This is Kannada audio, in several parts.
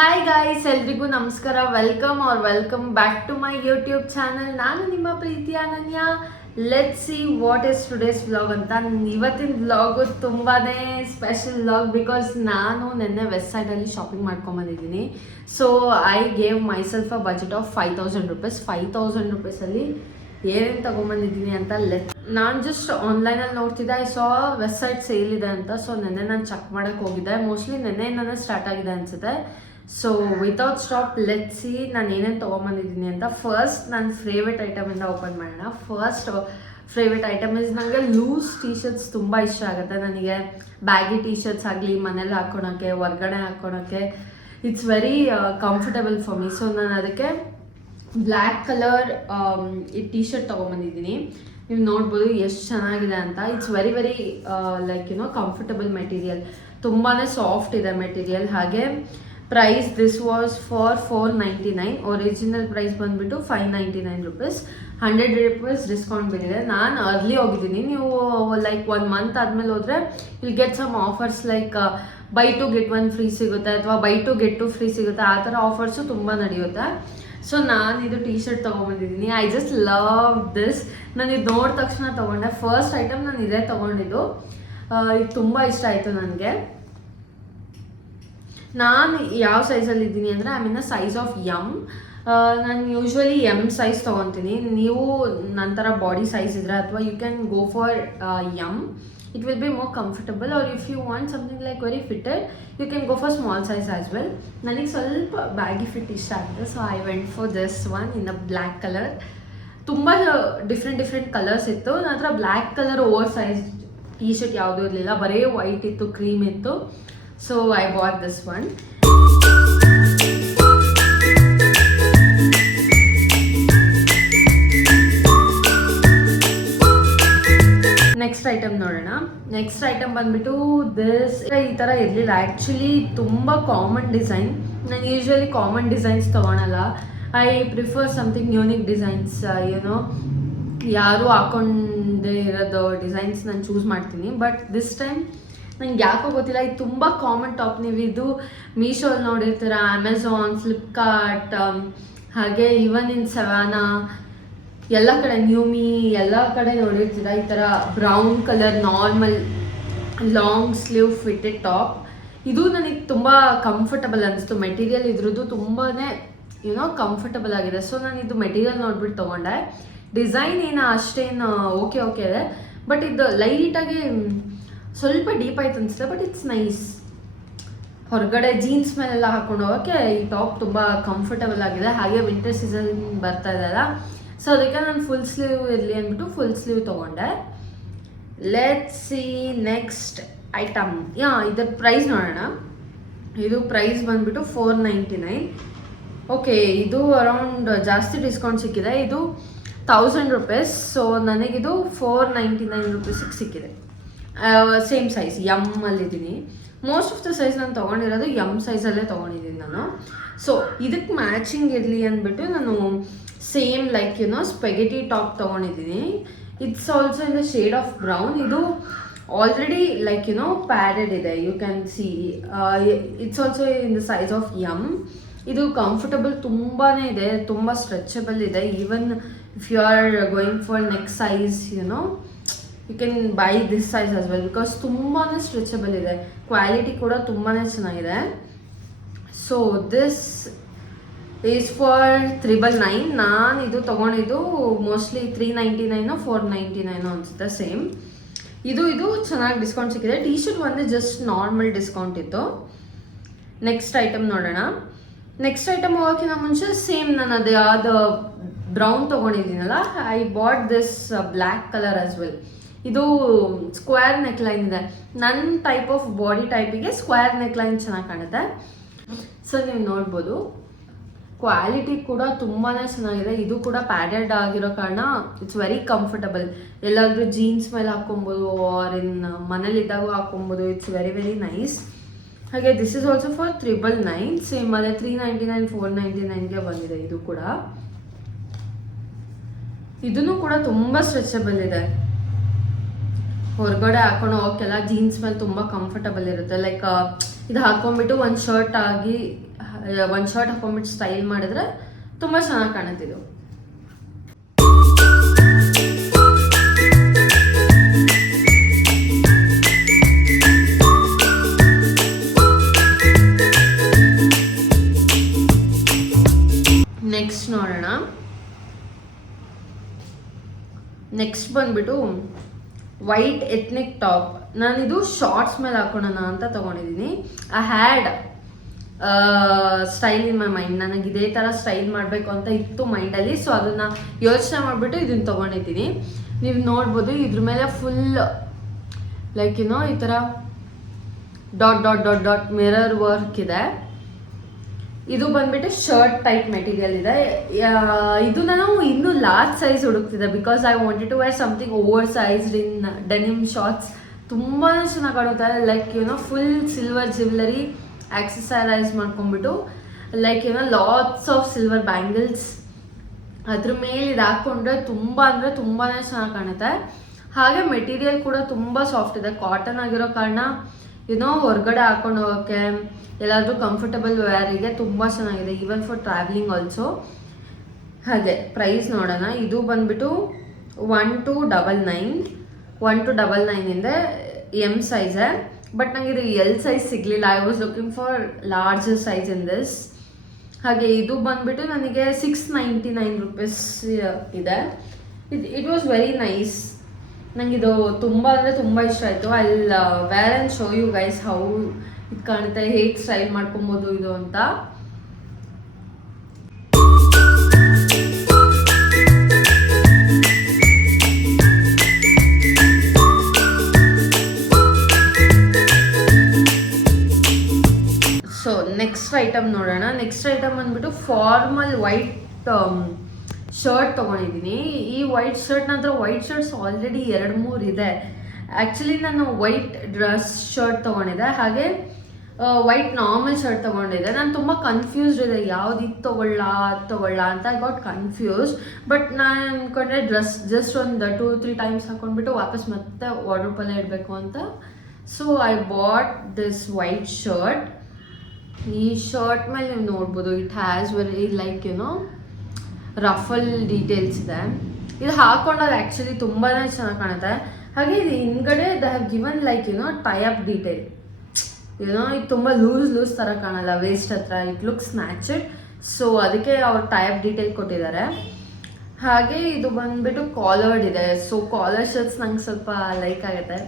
ಹಾಯ್ ಗಾಯ್ಸ್, ಎಲ್ರಿಗೂ ನಮಸ್ಕಾರ. Welcome back to my YouTube channel. ನಾನು ನಿಮ್ಮ ಪ್ರೀತಿ Ananya. Let's see what is today's vlog ಅಂತ. ಇವತ್ತಿನ ವ್ಲಾಗು ತುಂಬಾ ಸ್ಪೆಷಲ್ ವ್ಲಾಗ್ ಬಿಕಾಸ್ ನಾನು ನಿನ್ನೆ ವೆಸ್ಟ್ ಸೈಡಲ್ಲಿ ಶಾಪಿಂಗ್ ಮಾಡ್ಕೊಂಬಂದಿದ್ದೀನಿ. So I gave myself a budget of 5,000 rupees. 5,000 rupeesಲ್ಲಿ ಏನೇನು ತೊಗೊಂಬಂದಿದ್ದೀನಿ ಅಂತ ನಾನು ಜಸ್ಟ್ ಆನ್ಲೈನಲ್ಲಿ ನೋಡ್ತಿದ್ದೆ. I saw Westside sale ಇದೆ ಅಂತ. ಸೊ ನೆನ್ನೆ ನಾನು ಚೆಕ್ ಮಾಡೋಕ್ಕೆ ಹೋಗಿದ್ದೆ. ಮೋಸ್ಟ್ಲಿ ನೆನ್ನೆಯಿಂದನೇ ಸ್ಟಾರ್ಟ್ ಆಗಿದೆ ಅನಿಸುತ್ತೆ. So without stop let's see ನಾನು ಏನೇನು ತೊಗೊಂಬಂದಿದ್ದೀನಿ ಅಂತ. ಫಸ್ಟ್ ನನ್ನ ಫೇವ್ರೆಟ್ ಐಟಮಿಂದ ಓಪನ್ ಮಾಡೋಣ. ಫಸ್ಟ್ ಫೇವ್ರೆಟ್ ಐಟಮ್ ಇಸ್ ನನಗೆ ಲೂಸ್ ಟೀ ಶರ್ಟ್ಸ್ ತುಂಬ ಇಷ್ಟ ಆಗುತ್ತೆ. ನನಗೆ ಬ್ಯಾಗಿ ಟೀ ಶರ್ಟ್ಸ್ ಆಗಲಿ ಮನೇಲಿ ಹಾಕ್ಕೊಳಕ್ಕೆ, ಹೊರ್ಗಡೆ ಹಾಕ್ಕೊಳಕ್ಕೆ it's very comfortable for me. So ನಾನು ಅದಕ್ಕೆ ಬ್ಲ್ಯಾಕ್ ಕಲರ್ ಈ ಟೀ ಶರ್ಟ್ ತೊಗೊಂಬಂದಿದ್ದೀನಿ. ನೀವು ನೋಡ್ಬೋದು ಎಷ್ಟು ಚೆನ್ನಾಗಿದೆ ಅಂತ. It's very like comfortable material. ತುಂಬಾ ಸಾಫ್ಟ್ ಇದೆ ಮೆಟೀರಿಯಲ್. ಹಾಗೆ price this was for 499. Original price ಬಂದುಬಿಟ್ಟು 599 rupees. 100 rupees ಡಿಸ್ಕೌಂಟ್ ಬಿದ್ದಿದೆ. ನಾನು ಅರ್ಲಿ ಹೋಗಿದ್ದೀನಿ. ನೀವು ಲೈಕ್ 1 month ಆದಮೇಲೆ ಹೋದರೆ will get some offers like buy two get 1 free ಸಿಗುತ್ತೆ, ಅಥವಾ ಬೈ ಟು ಗೆಟ್ 2 ಫ್ರೀ ಸಿಗುತ್ತೆ. ಆ ಥರ ಆಫರ್ಸು ತುಂಬ ನಡೆಯುತ್ತೆ. ಸೊ ನಾನು ಇದು ಟೀ ಶರ್ಟ್ ತೊಗೊಂಬಂದಿದ್ದೀನಿ. I just love this. ನಾನು ಇದು ನೋಡಿದ ತಕ್ಷಣ ತೊಗೊಂಡೆ. ಫಸ್ಟ್ ಐಟಮ್ ನಾನು ಇದೇ ತೊಗೊಂಡಿದ್ದು. ಇದು ತುಂಬ ಇಷ್ಟ ಆಯಿತು ನನಗೆ. ನಾನು ಯಾವ ಸೈಜಲ್ಲಿ ಇದ್ದೀನಿ ಅಂದರೆ I mean the size of M. ನಾನು ಯೂಶ್ವಲಿ ಎಮ್ ಸೈಜ್ ತೊಗೊತೀನಿ. ನೀವು ನಂತರ ಬಾಡಿ ಸೈಜ್ ಇದ್ದರೆ, ಅಥವಾ you can go for M. It will be more comfortable. Or if you want something like very fitted you can go for small size as well. ನನಗೆ ಸ್ವಲ್ಪ ಬ್ಯಾಗಿ ಫಿಟ್ ಇಷ್ಟ ಆಗುತ್ತೆ. So I went for this one in the black colour. ತುಂಬ ಡಿಫ್ರೆಂಟ್ ಕಲರ್ಸ್ ಇತ್ತು. ನನ್ನ ಹತ್ರ black colour over size T shirt ಯಾವುದೂ ಇರಲಿಲ್ಲ. ಬರೀ ವೈಟ್ ಇತ್ತು, ಕ್ರೀಮ್ ಇತ್ತು. So I bought this one. Next item ನೋಡೋಣ. ನೆಕ್ಸ್ಟ್ ಐಟಮ್ ಬಂದ್ಬಿಟ್ಟು ದಿಸ್. ಈ ಥರ ಇರಲಿಲ್ಲ ಆ್ಯಕ್ಚುಲಿ. ತುಂಬ ಕಾಮನ್ ಡಿಸೈನ್. ನಾನು ಯೂಶ್ವಲಿ ಕಾಮನ್ ಡಿಸೈನ್ಸ್ ತೊಗೊಳಲ್ಲ. I prefer something unique designs. ಯಾರು ಹಾಕೊಂಡೇ ಇರೋದು ಡಿಸೈನ್ಸ್ ನಾನು ಚೂಸ್ ಮಾಡ್ತೀನಿ. ಬಟ್ ದಿಸ್ ಟೈಮ್ ನಂಗೆ ಯಾಕೋ ಗೊತ್ತಿಲ್ಲ, ಇದು ತುಂಬ ಕಾಮನ್ ಟಾಪ್. ನೀವು ಇದು ಮೀಶೋಲ್ಲಿ ನೋಡಿರ್ತೀರ, ಅಮೆಝಾನ್, ಫ್ಲಿಪ್ಕಾರ್ಟ್, ಹಾಗೆ ಈವನ್ ಇನ್ ಸೆವಾನಾ, ಎಲ್ಲ ಕಡೆ ನ್ಯೂಮಿ, ಎಲ್ಲ ಕಡೆ ನೋಡಿರ್ತೀರ. ಈ ಥರ brown colour normal long sleeve fitted top. ಇದು ನನಗೆ ತುಂಬ ಕಂಫರ್ಟಬಲ್ ಅನಿಸ್ತು. ಮೆಟೀರಿಯಲ್ ಇದ್ರದ್ದು ತುಂಬಾ ಕಂಫರ್ಟಬಲ್ ಆಗಿದೆ. ಸೊ ನಾನು ಇದು ಮೆಟೀರಿಯಲ್ ನೋಡ್ಬಿಟ್ಟು ತೊಗೊಂಡೆ. ಡಿಸೈನ್ ಏನು ಅಷ್ಟೇನು ಓಕೆ ಇದೆ. ಬಟ್ ಇದು ಲೈಟಾಗಿ ಸ್ವಲ್ಪ ಡೀಪ್ ಆಯ್ತು ಅನಿಸುತ್ತೆ. But it's nice. ಹೊರಗಡೆ ಜೀನ್ಸ್ ಮೇಲೆಲ್ಲ ಹಾಕೊಂಡು ಹೋಗೋಕ್ಕೆ ಈ ಟಾಪ್ ತುಂಬ ಕಂಫರ್ಟಬಲ್ ಆಗಿದೆ. ಹಾಗೆ ವಿಂಟರ್ ಸೀಸನ್ ಬರ್ತಾ ಇದೆಯಲ್ಲ, ಸೊ ಅದಕ್ಕೆ ನಾನು ಫುಲ್ ಸ್ಲೀವ್ ಇರಲಿ ಅಂದ್ಬಿಟ್ಟು ಫುಲ್ ಸ್ಲೀವ್ ತೊಗೊಂಡೆ. Let's see next item. ಇದರ ಪ್ರೈಸ್ ನೋಡೋಣ. ಇದು ಪ್ರೈಸ್ ಬಂದುಬಿಟ್ಟು 499. ಓಕೆ, ಇದು ಅರೌಂಡ್ ಜಾಸ್ತಿ ಡಿಸ್ಕೌಂಟ್ ಸಿಕ್ಕಿದೆ. ಇದು 1000 rupees. ಸೊ ನನಗಿದು 499 rupeesiಗೆ ಸಿಕ್ಕಿದೆ. ಸೇಮ್ ಸೈಜ್ ಎಮ್ ಅಲ್ಲಿದ್ದೀನಿ. ಮೋಸ್ಟ್ ಆಫ್ ದ ಸೈಜ್ ನಾನು ತೊಗೊಂಡಿರೋದು ಎಮ್ ಸೈಜಲ್ಲೇ ತೊಗೊಂಡಿದ್ದೀನಿ ನಾನು. ಸೊ ಇದಕ್ಕೆ ಮ್ಯಾಚಿಂಗ್ ಇರಲಿ ಅಂದ್ಬಿಟ್ಟು ನಾನು ಸೇಮ್ ಲೈಕ್ ಸ್ಪೆಗೆಟಿ ಟಾಪ್ ತೊಗೊಂಡಿದ್ದೀನಿ. It's also in the shade of brown. ಇದು ಆಲ್ರೆಡಿ ಲೈಕ್ ಪ್ಯಾಡೆಡ್ ಇದೆ. You can see it's also in the size of M. ಇದು ಕಂಫರ್ಟಬಲ್ ತುಂಬಾ ಇದೆ, ತುಂಬ ಸ್ಟ್ರೆಚಬಲ್ ಇದೆ. Even if you are going for next size you can buy this size as well, because ತುಂಬಾ ಸ್ಟ್ರೆಚಬಲ್ ಇದೆ. ಕ್ವಾಲಿಟಿ ಕೂಡ ತುಂಬಾ ಚೆನ್ನಾಗಿದೆ. So this is for 999. ನಾನು ಇದು ತೊಗೊಂಡಿದ್ದು ಮೋಸ್ಟ್ಲಿ 399 499 ಅನಿಸುತ್ತೆ ಸೇಮ್. ಇದು ಚೆನ್ನಾಗಿ ಡಿಸ್ಕೌಂಟ್ ಸಿಕ್ಕಿದೆ. ಟೀ ಶರ್ಟ್ ಒಂದೇ ಜಸ್ಟ್ ನಾರ್ಮಲ್ ಡಿಸ್ಕೌಂಟ್ ಇತ್ತು. ನೆಕ್ಸ್ಟ್ ಐಟಮ್ ನೋಡೋಣ. ನೆಕ್ಸ್ಟ್ ಐಟಮ್ ಹೋಗೋಕ್ಕಿಂತ ಮುಂಚೆ ಸೇಮ್ ನಾನು ಅದು ಯಾವುದು ಬ್ರೌನ್ ತೊಗೊಂಡಿದ್ದೀನಲ್ಲ, I bought this black colour as well. ಇದು ಸ್ಕ್ವೇರ್ ನೆಕ್ಲೈನ್ ಇದೆ. ನನ್ನ ಟೈಪ್ ಆಫ್ ಬಾಡಿ ಟೈಪಿಗೆ ಸ್ಕ್ವೇರ್ ನೆಕ್ಲೈನ್ ಚೆನ್ನಾಗಿ ಕಾಣುತ್ತೆ. ಸೊ ನೀವು ನೋಡ್ಬೋದು ಕ್ವಾಲಿಟಿ ಕೂಡ ತುಂಬಾ ಚೆನ್ನಾಗಿದೆ. ಇದು ಕೂಡ ಪ್ಯಾಡೆಡ್ ಆಗಿರೋ ಕಾರಣ ಇಟ್ಸ್ ವೆರಿ ಕಂಫರ್ಟಬಲ್. ಎಲ್ಲಾದರೂ ಜೀನ್ಸ್ ಮೇಲೆ ಹಾಕ್ಕೊಬೋದು, ಆರ್ ಇನ್ ಮನೇಲಿದ್ದಾಗ ಹಾಕ್ಕೊಬೋದು. It's very nice. ಹಾಗೆ this is also for 999. Same ಅದೇ 399 499ಗೆ ಬಂದಿದೆ. ಇದು ಕೂಡ ಇದೂ ಕೂಡ ತುಂಬ ಸ್ಟ್ರೆಚಬಲ್ ಇದೆ. ಹೊರಗಡೆ ಹಾಕೊಂಡು ಹೋಗೋಕ್ಕೆಲ್ಲ ಜೀನ್ಸ್ ಮೇಲೆ ತುಂಬ ಕಂಫರ್ಟಬಲ್ ಇರುತ್ತೆ. ಲೈಕ್ ಇದು ಹಾಕೊಂಡ್ಬಿಟ್ಟು ಒಂದು ಶರ್ಟ್ ಆಗಿ ಒಂದು ಶರ್ಟ್ ಹಾಕೊಂಡ್ಬಿಟ್ಟು ಸ್ಟೈಲ್ ಮಾಡಿದ್ರೆ ತುಂಬ ಚೆನ್ನಾಗಿ ಕಾಣುತ್ತಿದ್ದು. ನೆಕ್ಸ್ಟ್ ನೋಡೋಣ. ನೆಕ್ಸ್ಟ್ ಬಂದ್ಬಿಟ್ಟು ವೈಟ್ ಎತ್ನಿಕ್ ಟಾಪ್. ನಾನಿದು ಶಾರ್ಟ್ಸ್ ಮೇಲೆ ಹಾಕೋಣ ಅಂತ ತೊಗೊಂಡಿದ್ದೀನಿ. I had style in my mind. ನನಗೆ ಇದೇ ಥರ ಸ್ಟೈಲ್ ಮಾಡಬೇಕು ಅಂತ ಇತ್ತು ಮೈಂಡಲ್ಲಿ. ಸೊ ಅದನ್ನು ಯೋಚನೆ ಮಾಡಿಬಿಟ್ಟು ಇದನ್ನು ತೊಗೊಂಡಿದ್ದೀನಿ. ನೀವು ನೋಡ್ಬೋದು ಇದ್ರ ಮೇಲೆ ಫುಲ್ ಲೈಕ್ ಈ ಥರ dot dot dot dot mirror work ಇದೆ. ಇದು ಬಂದ್ಬಿಟ್ಟು ಶರ್ಟ್ ಟೈಪ್ ಮೆಟೀರಿಯಲ್ ಇದೆ. ಇದು ನಾನು ಇನ್ನೂ ಲಾರ್ಜ್ ಸೈಜ್ ಹುಡುಕ್ತಿದ್ದೆ because I wanted to wear something oversized in denim shorts. ತುಂಬಾ ಚೆನ್ನಾಗಿ ಕಾಣುತ್ತೆ. Like full silver jewellery accessorise ಮಾಡ್ಕೊಂಡ್ಬಿಟ್ಟು like lots of silver bangles ಅದ್ರ ಮೇಲೆ ಇದು ಹಾಕ್ಕೊಂಡ್ರೆ ತುಂಬ ಅಂದರೆ ತುಂಬಾ ಚೆನ್ನಾಗಿ ಕಾಣುತ್ತೆ. ಹಾಗೆ ಮೆಟೀರಿಯಲ್ ಕೂಡ ತುಂಬ ಸಾಫ್ಟ್ ಇದೆ, ಕಾಟನ್ ಆಗಿರೋ ಕಾರಣ ಹೊರಗಡೆ ಹಾಕೊಂಡು ಹೋಗೋಕ್ಕೆ ಎಲ್ಲಾದರೂ ಕಂಫರ್ಟಬಲ್ ವೇರಿಗೆ ತುಂಬ ಚೆನ್ನಾಗಿದೆ, ಈವನ್ ಫಾರ್ ಟ್ರಾವೆಲಿಂಗ್ ಆಲ್ಸೋ. ಹಾಗೆ ಪ್ರೈಸ್ ನೋಡೋಣ. ಇದು ಬಂದ್ಬಿಟ್ಟು 1299 ಇದೆ. ಎಮ್ ಸೈಜೇ, ಬಟ್ ನನಗೆ ಇದು ಎಲ್ ಸೈಜ್ ಸಿಗಲಿಲ್ಲ. I was looking for larger size in this. ಹಾಗೆ ಇದು ಬಂದ್ಬಿಟ್ಟು ನನಗೆ 699 ರೂಪೀಸ್ ಇದೆ. It was very nice. ನನಗಿದು ತುಂಬ ಅಂದರೆ ತುಂಬ ಇಷ್ಟ ಆಯಿತು. I wear and show you guys how ಇದು ಕಾಣುತ್ತೆ, ಹೇಗೆ ಸ್ಟೈಲ್ ಮಾಡ್ಕೊಬೋದು ಇದು ಅಂತ. ಸೊ ನೆಕ್ಸ್ಟ್ ಐಟಮ್ ನೋಡೋಣ. ನೆಕ್ಸ್ಟ್ ಐಟಮ್ ಬಂದ್ಬಿಟ್ಟು ಫಾರ್ಮಲ್ ವೈಟ್ ಶರ್ಟ್ ತೊಗೊಂಡಿದ್ದೀನಿ. ಈ ವೈಟ್ ಶರ್ಟ್ ನನ್ನ ಹತ್ರ ವೈಟ್ ಶರ್ಟ್ಸ್ ಆಲ್ರೆಡಿ 2-3 ಇದೆ. ಆ್ಯಕ್ಚುಲಿ ನಾನು ವೈಟ್ ಡ್ರೆಸ್ ಶರ್ಟ್ ತೊಗೊಂಡಿದ್ದೆ, ಹಾಗೆ ವೈಟ್ ನಾರ್ಮಲ್ ಶರ್ಟ್ ತೊಗೊಂಡಿದ್ದೆ. ನಾನು ತುಂಬ ಕನ್ಫ್ಯೂಸ್ಡ್ ಇದೆ, ಯಾವ್ದು ಇದು ತೊಗೊಳ್ಳ ಅಂತ. I got confuse. ಬಟ್ ನಾನು ಅಂದ್ಕೊಂಡ್ರೆ ಡ್ರೆಸ್ ಜಸ್ಟ್ ಒಂದು 2-3 ಟೈಮ್ಸ್ ಹಾಕೊಂಡ್ಬಿಟ್ಟು ವಾಪಸ್ ಮತ್ತೆ ವಾರ್ಡ್ರೋಬಲ್ಲೇ ಇಡಬೇಕು ಅಂತ. So I bought this white shirt. ಈ ಶರ್ಟ್ ಮೇಲೆ ನೀವು ನೋಡ್ಬೋದು, it has very like ruffle details ಇದೆ. ಇದು ಹಾಕೊಂಡಾಗ ಆ್ಯಕ್ಚುಲಿ ತುಂಬಾ ಚೆನ್ನಾಗಿ ಕಾಣುತ್ತೆ. ಹಾಗೆ ಇದು ಹಿಂದ್ಗಡೆ the have given like tie up detail. ಇದು ತುಂಬ ಲೂಸ್ ಥರ ಕಾಣಲ್ಲ ವೇಸ್ಟ್ ಹತ್ರ. It looks natural. ಸೊ ಅದಕ್ಕೆ ಅವ್ರು ಟೈ ಅಪ್ ಡೀಟೇಲ್ ಕೊಟ್ಟಿದ್ದಾರೆ. ಹಾಗೆ ಇದು ಬಂದ್ಬಿಟ್ಟು ಕಾಲರ್ಡ್ ಇದೆ. ಸೊ ಕಾಲರ್ ಶರ್ಟ್ಸ್ ನಂಗೆ ಸ್ವಲ್ಪ ಲೈಕ್ ಆಗುತ್ತೆ.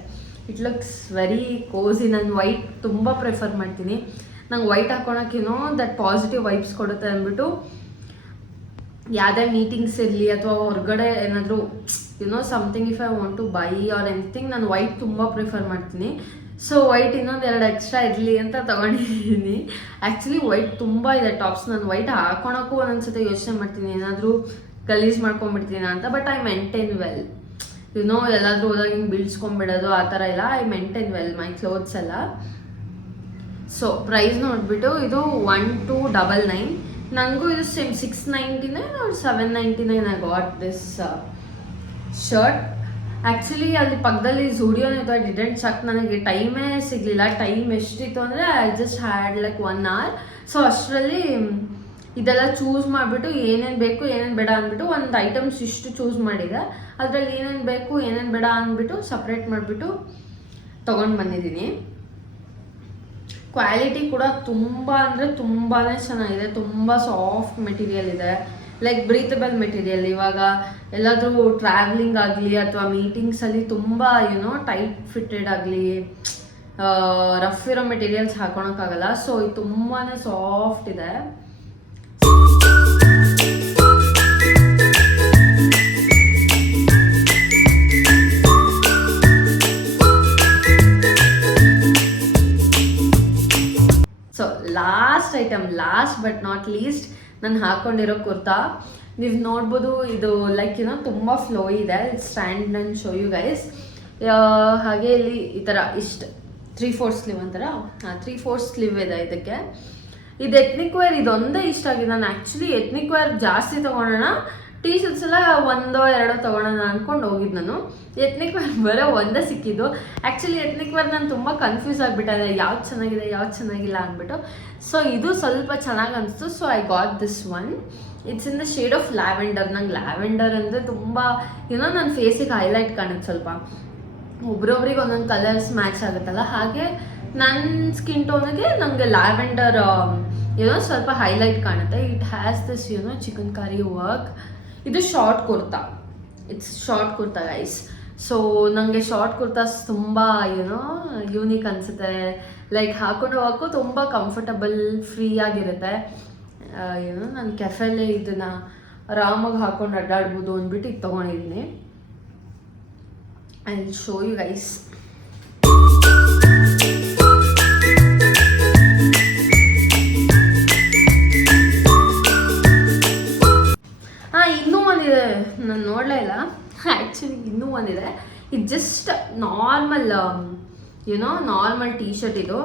It looks very cosy. ನಾನು ವೈಟ್ ತುಂಬ ಪ್ರಿಫರ್ ಮಾಡ್ತೀನಿ. ನಂಗೆ ವೈಟ್ ಹಾಕೊಳಕ್ಕೆ ದಟ್ ಪಾಸಿಟಿವ್ ವೈಬ್ಸ್ ಕೊಡುತ್ತೆ ಅಂದ್ಬಿಟ್ಟು ಯಾವುದೇ ಮೀಟಿಂಗ್ಸ್ ಇರಲಿ ಅಥವಾ ಹೊರಗಡೆ ಏನಾದರೂ something if I want to buy or anything, ನಾನು ವೈಟ್ ತುಂಬ ಪ್ರಿಫರ್ ಮಾಡ್ತೀನಿ. ಸೊ ವೈಟ್ ಇನ್ನೊಂದು 2 ಎಕ್ಸ್ಟ್ರಾ ಇರಲಿ ಅಂತ ತೊಗೊಂಡಿದ್ದೀನಿ. ಆ್ಯಕ್ಚುಲಿ ವೈಟ್ ತುಂಬ ಇದೆ ಟಾಪ್ಸ್. ನಾನು ವೈಟ್ ಹಾಕೊಳಕ್ಕೂ ಒಂದೊಂದ್ಸತಿ ಯೋಚನೆ ಮಾಡ್ತೀನಿ, ಏನಾದರೂ ಗಲೀಜ್ ಮಾಡ್ಕೊಂಡ್ಬಿಡ್ತೀನಿ ಅಂತ. But I maintain well. ಎಲ್ಲಾದರೂ ಹೋದಾಗ ಹಿಂಗೆ ಬೀಳ್ಸ್ಕೊಂಡ್ಬಿಡೋದು ಆ ಥರ ಇಲ್ಲ. I maintain well my clothes ಎಲ್ಲ. ಸೊ ಪ್ರೈಸ್ ನೋಡಿಬಿಟ್ಟು ಇದು 1299. ನನಗೂ ಇದು same 699 or 799 I got this shirt. Actually ಅಲ್ಲಿ ಪಕ್ಕದಲ್ಲಿ ಝೂಡಿಯೋನ ಇತ್ತು. I didn't check. ನನಗೆ ಟೈಮೇ ಸಿಗಲಿಲ್ಲ. ಟೈಮ್ ಎಷ್ಟಿತ್ತು ಅಂದರೆ I just had like 1 hour. So ಅಷ್ಟರಲ್ಲಿ ಇದೆಲ್ಲ ಚೂಸ್ ಮಾಡಿಬಿಟ್ಟು ಏನೇನು ಬೇಕು ಏನೇನು ಬೇಡ ಅಂದ್ಬಿಟ್ಟು ಒಂದು ಐಟಮ್ಸ್ ಇಷ್ಟು ಚೂಸ್ ಮಾಡಿದೆ. ಅದರಲ್ಲಿ ಏನೇನು ಬೇಕು ಏನೇನು ಬೇಡ ಅಂದ್ಬಿಟ್ಟು ಸಪ್ರೇಟ್ ಮಾಡಿಬಿಟ್ಟು ತೊಗೊಂಡು ಬಂದಿದ್ದೀನಿ. ಕ್ವಾಲಿಟಿ ಕೂಡ ತುಂಬ ಅಂದರೆ ತುಂಬಾ ಚೆನ್ನಾಗಿದೆ. ತುಂಬ ಸಾಫ್ಟ್ ಮೆಟೀರಿಯಲ್ ಇದೆ, ಲೈಕ್ ಬ್ರೀತಬಲ್ ಮೆಟೀರಿಯಲ್. ಇವಾಗ ಎಲ್ಲಾದರೂ ಟ್ರಾವೆಲಿಂಗ್ ಆಗಲಿ ಅಥವಾ ಮೀಟಿಂಗ್ಸಲ್ಲಿ ತುಂಬ ಟೈಟ್ ಫಿಟ್ಟೆಡ್ ಆಗಲಿ ರಫ್ ಇರೋ ಮೆಟೀರಿಯಲ್ಸ್ ಹಾಕೊಳಕ್ಕಾಗಲ್ಲ. ಸೊ ಇದು ತುಂಬಾ ಸಾಫ್ಟ್ ಇದೆ. ಲಾಸ್ಟ್ ಬಟ್ ನಾಟ್ ಲೀಸ್ಟ್ ನಾನು ಹಾಕೊಂಡಿರೋ ಕುರ್ತಾ. ನೀವು ನೋಡ್ಬೋದು ಇದು ಲೈಕ್ ತುಂಬ ಫ್ಲೋ ಇದೆ. Stand and show you guys. ಹಾಗೆ ಇಲ್ಲಿ ಈ ಥರ ಇಷ್ಟು 3/4 ಸ್ಲೀವ್ ಅಂತಾರ, 3/4 ಸ್ಲೀವ್ ಇದೆ ಇದಕ್ಕೆ. ಇದು ಎತ್ನಿಕ್ ವೇರ್ ಇದೊಂದೇ ಇಷ್ಟ ಆಗಿದೆ. ನಾನು ಆ್ಯಕ್ಚುಲಿ ಎತ್ನಿಕ್ ವೇರ್ ಜಾಸ್ತಿ ತೊಗೊಳೋಣ ಟೀ ಶರ್ಟ್ಸ್ ಎಲ್ಲ ಒಂದೋ ಎರಡೋ ತೊಗೊಳೋಣ ಅಂದ್ಕೊಂಡು ಹೋಗಿದ್ದು ನಾನು. ಎತ್ನಿಕ್ ವೇರ್ ಬರೋ ಒಂದೇ ಸಿಕ್ಕಿದ್ದು. ಆ್ಯಕ್ಚುಲಿ ಎತ್ನಿಕ್ ವೇರ್ ನಾನು ತುಂಬ ಕನ್ಫ್ಯೂಸ್ ಆಗಿಬಿಟ್ಟೆ, ಯಾವ್ದು ಚೆನ್ನಾಗಿದೆ ಯಾವ್ದು ಚೆನ್ನಾಗಿಲ್ಲ ಅಂದ್ಬಿಟ್ಟು. ಸೊ ಇದು ಸ್ವಲ್ಪ ಚೆನ್ನಾಗಿ ಅನಿಸ್ತು. So I got this one. It's in the shade of lavender. ನಂಗೆ ಲ್ಯಾವೆಂಡರ್ ಅಂದರೆ ತುಂಬ ಏನೋ ನನ್ನ ಫೇಸಿಗೆ ಹೈಲೈಟ್ ಕಾಣುತ್ತೆ ಸ್ವಲ್ಪ. ಒಬ್ರೊಬ್ರಿಗೆ ಒಂದೊಂದು ಕಲರ್ಸ್ ಮ್ಯಾಚ್ ಆಗುತ್ತಲ್ಲ, ಹಾಗೆ ನನ್ನ ಸ್ಕಿನ್ ಟೋನಿಗೆ ನನಗೆ ಲ್ಯಾವೆಂಡರ್ ಏನೋ ಸ್ವಲ್ಪ ಹೈಲೈಟ್ ಕಾಣುತ್ತೆ. It has this chikankari work. ಇದು short kurta. It's short kurta guys. So ನನಗೆ ಶಾರ್ಟ್ ಕುರ್ತಾಸ್ ತುಂಬ ಯೂನಿಕ್ ಅನಿಸುತ್ತೆ. ಲೈಕ್ ಹಾಕೊಂಡು ಹೋಗೋಕ್ಕೂ ತುಂಬ ಕಂಫರ್ಟಬಲ್, ಫ್ರೀ ಆಗಿರುತ್ತೆ. ನಾನು ಕೆಫೆಲ್ಲೇ ಇದನ್ನು ಆರಾಮಾಗಿ ಹಾಕೊಂಡು ಅಡ್ಡಾಡ್ಬೋದು ಅಂದ್ಬಿಟ್ಟು ಇದು ತೊಗೊಂಡಿದ್ದೀನಿ. I will show you guys. ಇನ್ನೂ ಒಂದಿದೆ, ನಾನು ನೋಡಲೇ ಇಲ್ಲ ಆ್ಯಕ್ಚುಲಿ. ಇನ್ನೂ ಒಂದಿದೆ. ಇದು just normal normal T shirt. ಇದು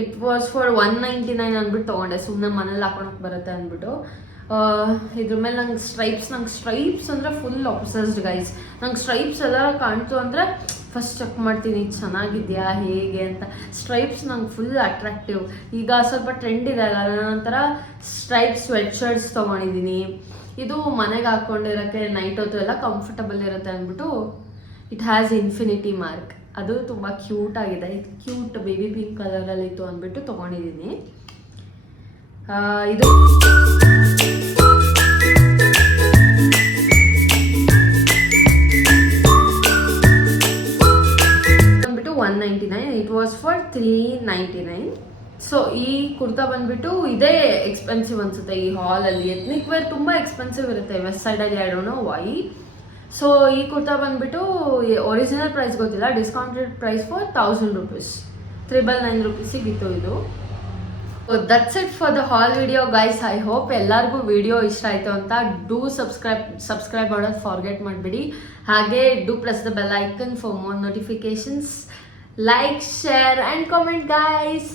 ಇಟ್ ವಾಸ್ ಫಾರ್ 199 ಅಂದ್ಬಿಟ್ಟು ತೊಗೊಂಡೆ. ಸುಮ್ಮನೆ ಮನೇಲಿ ಹಾಕೊಳಕ್ಕೆ ಬರುತ್ತೆ ಅಂದ್ಬಿಟ್ಟು. ಇದ್ರ ಮೇಲೆ ನಂಗೆ ಸ್ಟ್ರೈಪ್ಸ್ ಅಂದರೆ ಫುಲ್ ಆಬ್ಸೆಸ್ಡ್ ಗೈಸ್. ನಂಗೆ ಸ್ಟ್ರೈಪ್ಸ್ ಎಲ್ಲ ಕಾಣ್ತು ಅಂದರೆ ಫಸ್ಟ್ ಚೆಕ್ ಮಾಡ್ತೀನಿ ಚೆನ್ನಾಗಿದೆಯಾ ಹೇಗೆ ಅಂತ. ಸ್ಟ್ರೈಪ್ಸ್ ನಂಗೆ ಫುಲ್ ಅಟ್ರಾಕ್ಟಿವ್. ಈಗ ಸ್ವಲ್ಪ ಟ್ರೆಂಡ್ ಇದೆ ಅಲ್ಲ, ನಂತರ ಸ್ಟ್ರೈಪ್ ಸ್ವೆಟ್ ಶರ್ಟ್ಸ್ ತೊಗೊಂಡಿದ್ದೀನಿ. ಇದು ಮನೆಗೆ ಹಾಕ್ಕೊಂಡಿರೋಕ್ಕೆ ನೈಟ್ ಹೊತ್ತು ಎಲ್ಲ ಕಂಫರ್ಟಬಲ್ ಇರುತ್ತೆ ಅಂದ್ಬಿಟ್ಟು. It has infinity mark. ಅದು ತುಂಬ ಕ್ಯೂಟ್ ಆಗಿದೆ. ಇದು ಕ್ಯೂಟ್ ಬೇಬಿ ಪಿಂಕ್ ಕಲರಲ್ಲಿ ಇತ್ತು ಅಂದ್ಬಿಟ್ಟು ತೊಗೊಂಡಿದ್ದೀನಿ. ಇದು ಬಂದ್ಬಿಟ್ಟು 199. It was for 399. ಸೊ ಈ ಕುರ್ತಾ ಬಂದ್ಬಿಟ್ಟು ಇದೇ ಎಕ್ಸ್ಪೆನ್ಸಿವ್ ಅನಿಸುತ್ತೆ ಈ ಹಾಲಲ್ಲಿ. ಎತ್ನಿಕ್ ವೇರ್ ತುಂಬ ಎಕ್ಸ್ಪೆನ್ಸಿವ್ ಇರುತ್ತೆ ವೆಸ್ಟ್ ಸೈಡಲ್ಲಿ, I don't know why. So ಈ ಕುರ್ತಾ ಬಂದ್ಬಿಟ್ಟು ಒರಿಜಿನಲ್ ಪ್ರೈಸ್ ಗೊತ್ತಿಲ್ಲ, ಡಿಸ್ಕೌಂಟೆಡ್ ಪ್ರೈಸ್ ಫಾರ್ 1000 rupees, 999 rupeesiಗಿತ್ತು ಇದು. That's it for the hall video guys. I hope ಎಲ್ಲರಿಗೂ ವಿಡಿಯೋ ಇಷ್ಟ ಆಯಿತು ಅಂತ. ಡೂ ಸಬ್ಸ್ಕ್ರೈಬ್ ಮಾಡೋದು ಫಾರ್ಗೆಟ್ ಮಾಡಿಬಿಡಿ. ಹಾಗೆ do press the bell icon for more notifications. Like, share and comment guys.